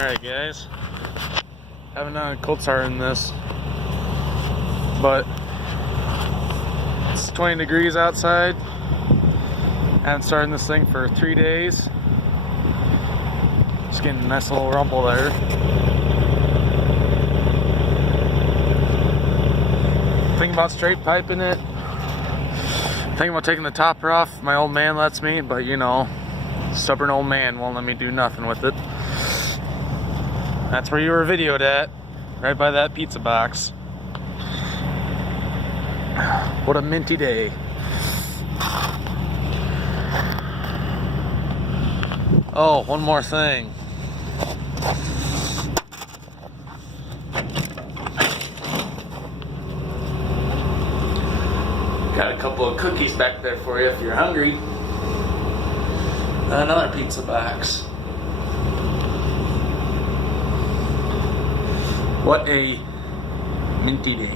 Alright guys, haven't done a cold start in this, but it's 20 degrees outside. Haven't started this thing for 3 days. Just getting a nice little rumble there. Thinking about straight piping it. Thinking about taking the topper off. My old man lets me, but you know, stubborn old man won't let me do nothing with it. That's where you were videoed at, right by that pizza box. What a minty day. Oh, one more thing. Got a couple of cookies back there for you if you're hungry. Another pizza box. What a minty day.